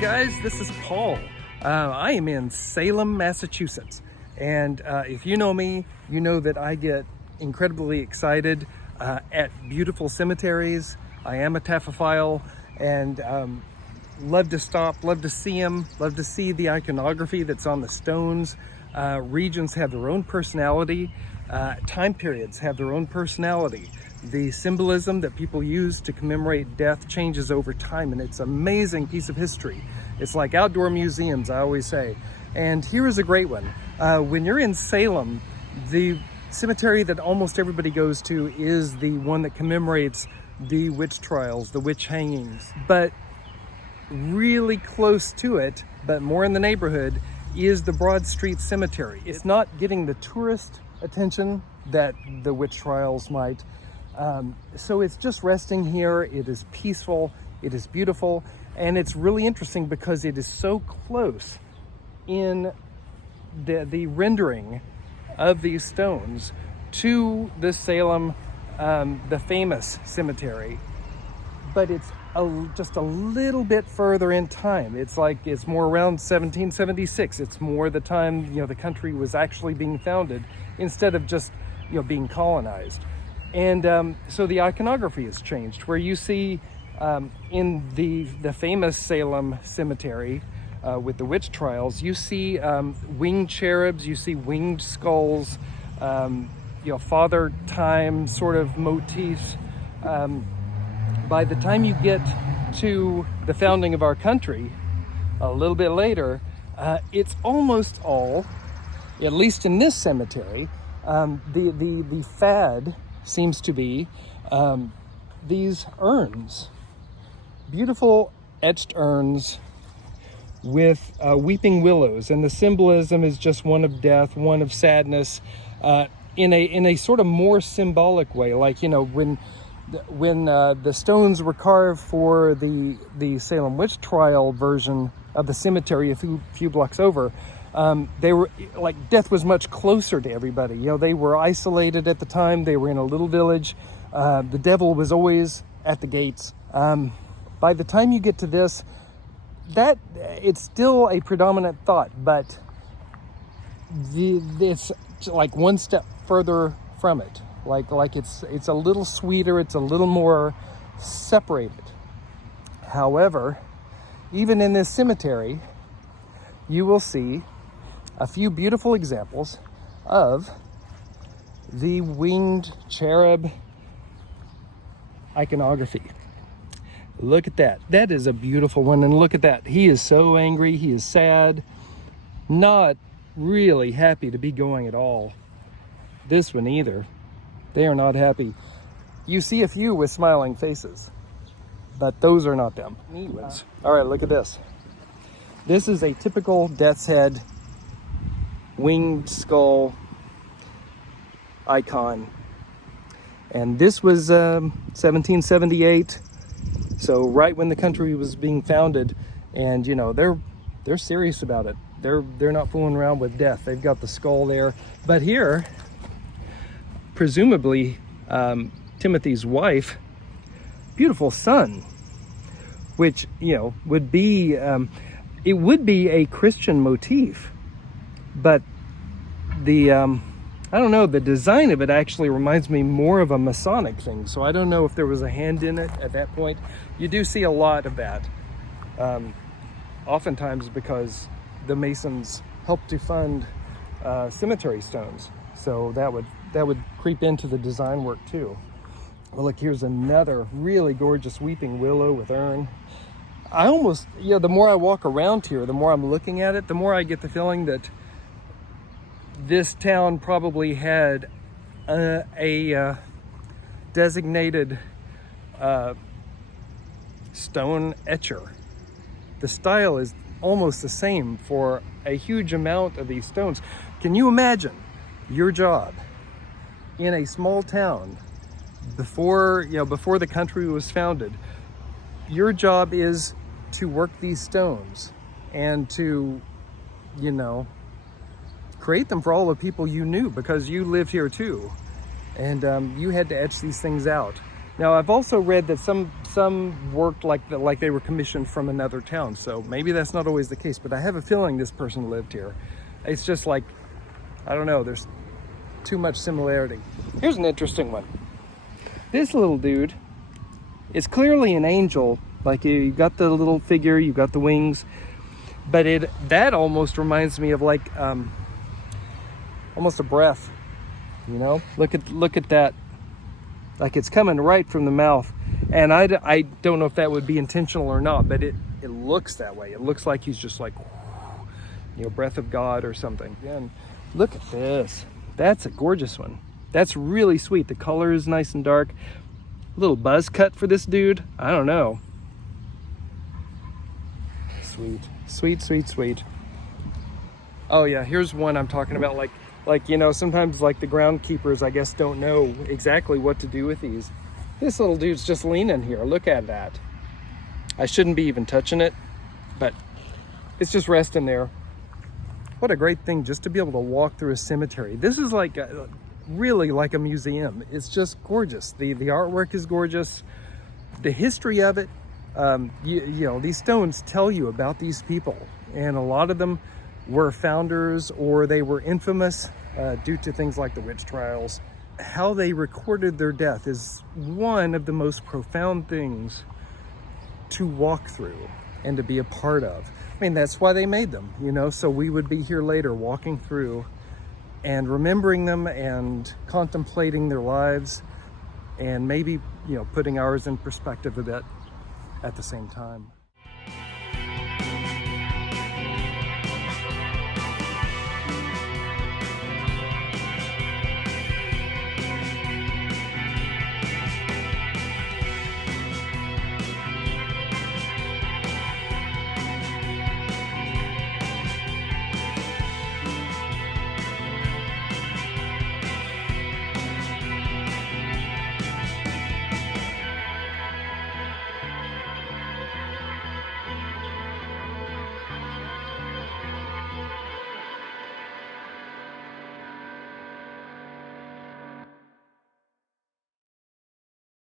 guys, this is Paul. I am in Salem, Massachusetts. And if you know me, you know that I get incredibly excited at beautiful cemeteries. I am a taphophile and love to stop, love to see them, love to see the iconography that's on the stones. Regions have their own personality. Time periods have their own personality. The symbolism that people use to commemorate death changes over time, and it's an amazing piece of history. It's like outdoor museums, I always say. And here is a great one. When you're in Salem, the cemetery that almost everybody goes to is the one that commemorates the witch trials, the witch hangings. But really close to it, but more in the neighborhood, is the Broad Street Cemetery. It's not getting the tourist attention that the witch trials might. So it's just resting here. It is peaceful, it is beautiful, and it's really interesting because it is so close in the rendering of these stones to the Salem, the famous cemetery, but it's just a little bit further in time. It's more around 1776. It's more the time, the country was actually being founded instead of just, being colonized. And so the iconography has changed, where you see in the famous Salem cemetery with the witch trials, you see winged cherubs, you see winged skulls, Father Time sort of motifs. By the time you get to the founding of our country, a little bit later, it's almost all, at least in this cemetery, the fad seems to be these urns, beautiful etched urns with weeping willows, and the symbolism is just one of death, one of sadness, in a sort of more symbolic way. Like, when the stones were carved for the Salem witch trial version of the cemetery a few blocks over, they were like, death was much closer to everybody. They were isolated at the time. They were in a little village. The devil was always at the gates. By the time you get to this, it's still a predominant thought, but it's like one step further from it. Like it's a little sweeter. It's a little more separated. However, even in this cemetery, you will see a few beautiful examples of the winged cherub iconography. Look at that. That is a beautiful one. And look at that. He is so angry. He is sad. Not really happy to be going at all. This one either. They are not happy. You see a few with smiling faces, but those are not them. Neat ones. All right, look at this. This is a typical death's head winged skull icon. And this was 1778. So right when the country was being founded, and they're serious about it. They're not fooling around with death. They've got the skull there. But here, presumably Timothy's wife, beautiful son, which would be it would be a Christian motif, but the I don't know, the design of it actually reminds me more of a Masonic thing. So I don't know if there was a hand in it at that point. You do see a lot of that, oftentimes because the Masons help to fund cemetery stones. So that would creep into the design work too. Well, look, here's another really gorgeous weeping willow with urn. I almost, the more I walk around here, the more I'm looking at it, the more I get the feeling that this town probably had a designated stone etcher. The style is almost the same for a huge amount of these stones. Can you imagine your job in a small town before the country was founded? Your job is to work these stones and to, create them for all the people you knew, because you lived here too. And you had to etch these things out. Now, I've also read that some worked like they were commissioned from another town, so maybe that's not always the case, but I have a feeling this person lived here. It's just like, I don't know, there's too much similarity. Here's an interesting one. This little dude is clearly an angel. Like, you got the little figure, you got the wings, but that almost reminds me of like almost a breath, you know? Look at that. Like, it's coming right from the mouth. And I don't know if that would be intentional or not, but it looks that way. It looks like he's just like, you know, breath of God or something. And look at this. That's a gorgeous one. That's really sweet. The color is nice and dark. A little buzz cut for this dude. I don't know. Sweet, sweet, sweet, sweet. Oh yeah, here's one I'm talking about. Like, you know, sometimes like the groundkeepers, I guess, don't know exactly what to do with these. This little dude's just leaning here. Look at that. I shouldn't be even touching it, but it's just resting there. What a great thing just to be able to walk through a cemetery. This is like really like a museum. It's just gorgeous. The artwork is gorgeous. The history of it, you know, these stones tell you about these people, and a lot of them were founders or they were infamous due to things like the witch trials. How they recorded their death is one of the most profound things to walk through and to be a part of. I mean, that's why they made them, you know, so we would be here later walking through and remembering them and contemplating their lives and maybe, you know, putting ours in perspective a bit at the same time.